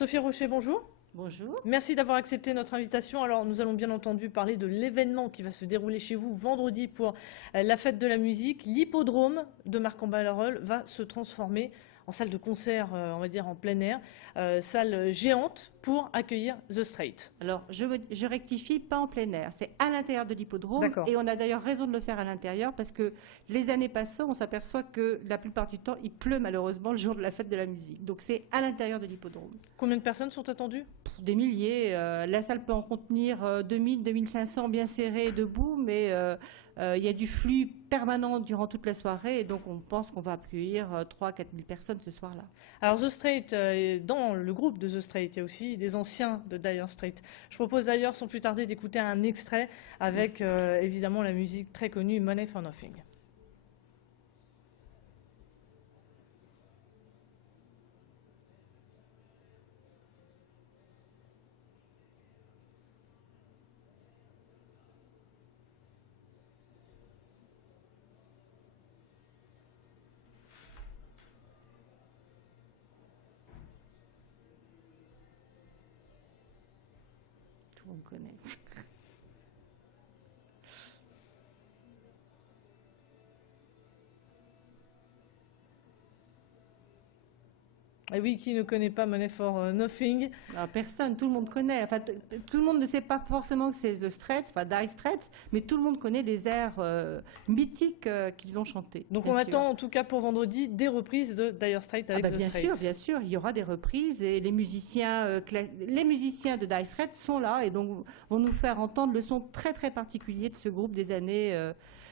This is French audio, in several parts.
Sophie Rocher, bonjour. Bonjour. Merci d'avoir accepté notre invitation. Alors, nous allons bien entendu parler de l'événement qui va se dérouler chez vous vendredi pour la fête de la musique. L'hippodrome de Marcq-en-Barœul va se transformer en salle de concert, on va dire en plein air, salle géante pour accueillir The Straight. Alors, je rectifie, pas en plein air, c'est à l'intérieur de l'hippodrome. Et on a d'ailleurs raison de le faire à l'intérieur parce que les années passant, on s'aperçoit que la plupart du temps, il pleut malheureusement le jour de la fête de la musique. Donc, c'est à l'intérieur de l'hippodrome. Combien de personnes sont attendues? Des milliers. La salle peut en contenir 2000, 2500 bien serrés et debout, mais il y a du flux permanent durant toute la soirée et donc on pense qu'on va accueillir 3 000 à 4 000 personnes ce soir-là. Alors The Straight, dans le groupe de The Straight, il y a aussi des anciens de Dire Straits. Je propose d'ailleurs sans plus tarder d'écouter un extrait avec évidemment la musique très connue Money for Nothing. Tout le monde connaît. Et oui, qui ne connaît pas Money for Nothing? Alors, personne, tout le monde connaît. Enfin, tout le monde ne sait pas forcément que c'est The Straits, enfin Dire Straits, mais tout le monde connaît les airs mythiques qu'ils ont chantés. Donc on attend en tout cas pour vendredi des reprises de Dire Straits avec The Straits. Bien sûr, il y aura des reprises et les musiciens de Dire Straits sont là et donc vont nous faire entendre le son très très particulier de ce groupe des années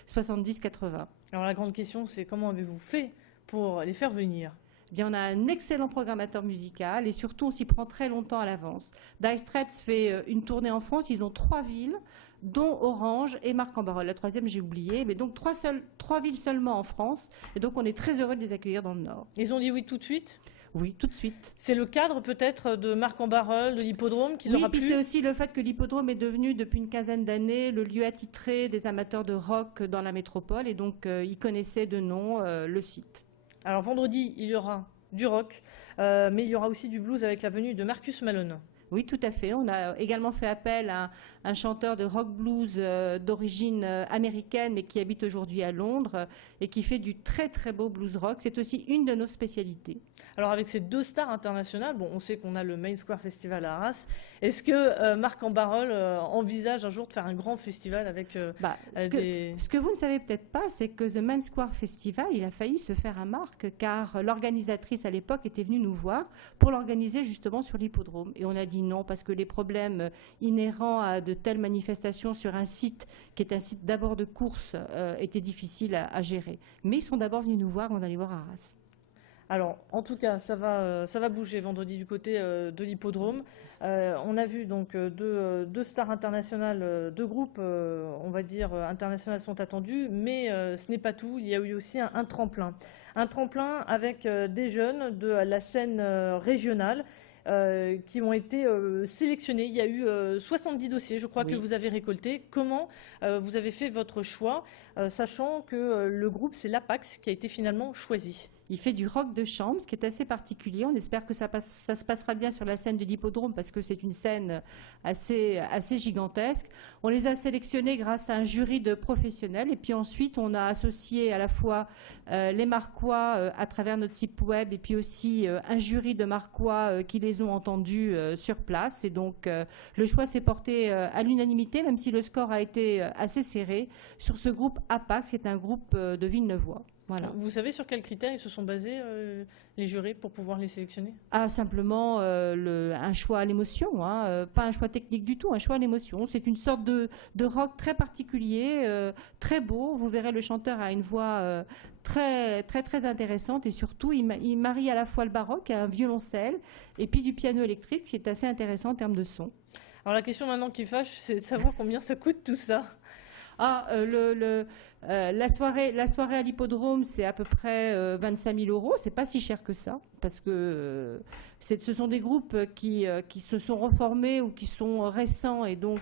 70-80. Alors la grande question, c'est comment avez-vous fait pour les faire venir? Eh bien, on a un excellent programmateur musical et surtout on s'y prend très longtemps à l'avance. Dire Straits fait une tournée en France, ils ont 3 villes, dont Orange et Marcq-en-Barœul. La troisième, j'ai oublié, mais donc 3 villes seulement en France et donc on est très heureux de les accueillir dans le Nord. Ils ont dit oui tout de suite? Oui, tout de suite. C'est le cadre peut-être de Marcq-en-Barœul, de l'hippodrome qui leur a plu? Oui, puis c'est aussi le fait que l'hippodrome est devenu depuis une quinzaine d'années le lieu attitré des amateurs de rock dans la métropole et donc ils connaissaient de nom le site. Alors vendredi, il y aura du rock, mais il y aura aussi du blues avec la venue de Marcus Malone. Oui, tout à fait. On a également fait appel à un chanteur de rock blues d'origine américaine, mais qui habite aujourd'hui à Londres et qui fait du très très beau blues rock. C'est aussi une de nos spécialités. Alors avec ces 2 stars internationales, bon, on sait qu'on a le Main Square Festival à Arras. Est-ce que Marcq-en-Barœul envisage un jour de faire un grand festival avec Ce que vous ne savez peut-être pas, c'est que The Main Square Festival, il a failli se faire à Marcq, car l'organisatrice à l'époque était venue nous voir pour l'organiser justement sur l'hippodrome. Et on a dit non, parce que les problèmes inhérents à de telles manifestations sur un site qui est un site d'abord de course étaient difficiles à gérer. Mais ils sont d'abord venus nous voir, on allait voir à Arras. Alors, en tout cas, ça va bouger vendredi du côté de l'hippodrome. On a vu donc deux stars internationales, 2 groupes, on va dire, internationaux sont attendus, mais ce n'est pas tout. Il y a eu aussi un tremplin. Un tremplin avec des jeunes de la scène régionale qui ont été sélectionnés. Il y a eu 70 dossiers, je crois, que vous avez récoltés. Comment vous avez fait votre choix, sachant que le groupe, c'est l'Apax, qui a été finalement choisi? Il fait du rock de chambre, ce qui est assez particulier. On espère que ça se passera bien sur la scène de l'hippodrome parce que c'est une scène assez gigantesque. On les a sélectionnés grâce à un jury de professionnels et puis ensuite on a associé à la fois les Marquois à travers notre site web et puis aussi un jury de Marquois qui les ont entendus sur place. Et donc le choix s'est porté à l'unanimité, même si le score a été assez serré, sur ce groupe APAX qui est un groupe de Villeneuvois. Voilà. Vous savez sur quels critères ils se sont basés, les jurés, pour pouvoir les sélectionner? Simplement un choix à l'émotion, hein, pas un choix technique du tout, un choix à l'émotion. C'est une sorte de rock très particulier, très beau. Vous verrez, le chanteur a une voix très, très, très intéressante et surtout, il marie à la fois le baroque, un violoncelle et puis du piano électrique, ce qui est assez intéressant en termes de son. Alors la question maintenant qui fâche, c'est de savoir combien ça coûte tout ça. La soirée à l'hippodrome, c'est à peu près 25 000 euros. C'est pas si cher que ça, parce que ce sont des groupes qui se sont reformés ou qui sont récents, et donc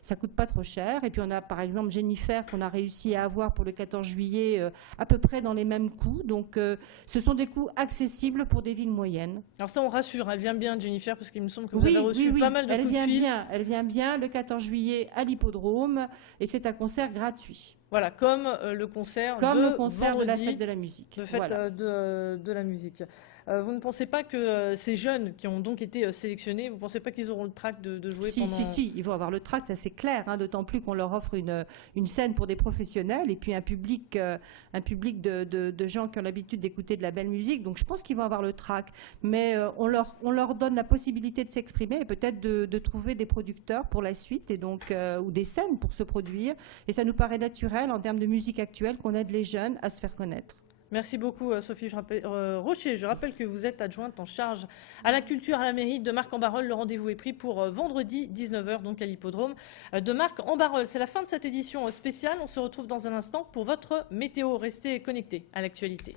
ça coûte pas trop cher. Et puis on a par exemple Jennifer qu'on a réussi à avoir pour le 14 juillet à peu près dans les mêmes coûts. Donc ce sont des coûts accessibles pour des villes moyennes. Alors ça, on rassure, elle vient bien, Jennifer, parce qu'il me semble que vous avez reçu pas mal de coups de fil. Elle vient bien le 14 juillet à l'hippodrome, et c'est un concert gratuit. Voilà, comme le concert de vendredi, la fête de la musique. De fête voilà. de la musique. Vous ne pensez pas que ces jeunes qui ont donc été sélectionnés, vous ne pensez pas qu'ils auront le trac de jouer pendant... Si, ils vont avoir le trac, ça c'est clair, hein, d'autant plus qu'on leur offre une scène pour des professionnels et puis un public de gens qui ont l'habitude d'écouter de la belle musique. Donc je pense qu'ils vont avoir le trac, mais on leur donne la possibilité de s'exprimer et peut-être de trouver des producteurs pour la suite, et donc, ou des scènes pour se produire. Et ça nous paraît naturel en termes de musique actuelle qu'on aide les jeunes à se faire connaître. Merci beaucoup Sophie Rocher. Je rappelle que vous êtes adjointe en charge à la culture à la mairie de Marcq-en-Barœul. Le rendez-vous est pris pour vendredi 19h, donc à l'hippodrome de Marcq-en-Barœul. C'est la fin de cette édition spéciale. On se retrouve dans un instant pour votre météo. Restez connectés à l'actualité.